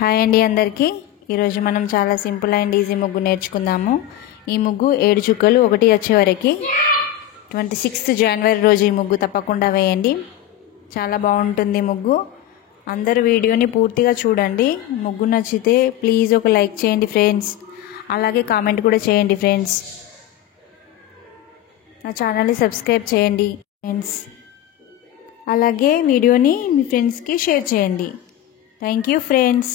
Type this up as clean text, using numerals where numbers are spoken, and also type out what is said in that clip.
Hi అండి అందరికీ ఈరోజు మనం చాలా సింపుల్ అండ్ ఈజీ ముగ్గు నేర్చుకుందాము। ఈ ముగ్గు 7 చుక్కలు ఒకటి వచ్చే వరకు 26 జనవరి రోజు ఈ ముగ్గు తప్పకుండా వేయండి। చాలా బాగుంటుంది ముగ్గు। అందరూ వీడియోని పూర్తిగా చూడండి। ముగ్గు నచ్చితే ప్లీజ్ ఒక లైక్ చేయండి ఫ్రెండ్స్, అలాగే కామెంట్ కూడా చేయండి ఫ్రెండ్స్। నా ఛానల్ని సబ్స్క్రైబ్ చేయండి ఫ్రెండ్స్, అలాగే వీడియోని మీ ఫ్రెండ్స్కి షేర్ చేయండి। Thank you friends.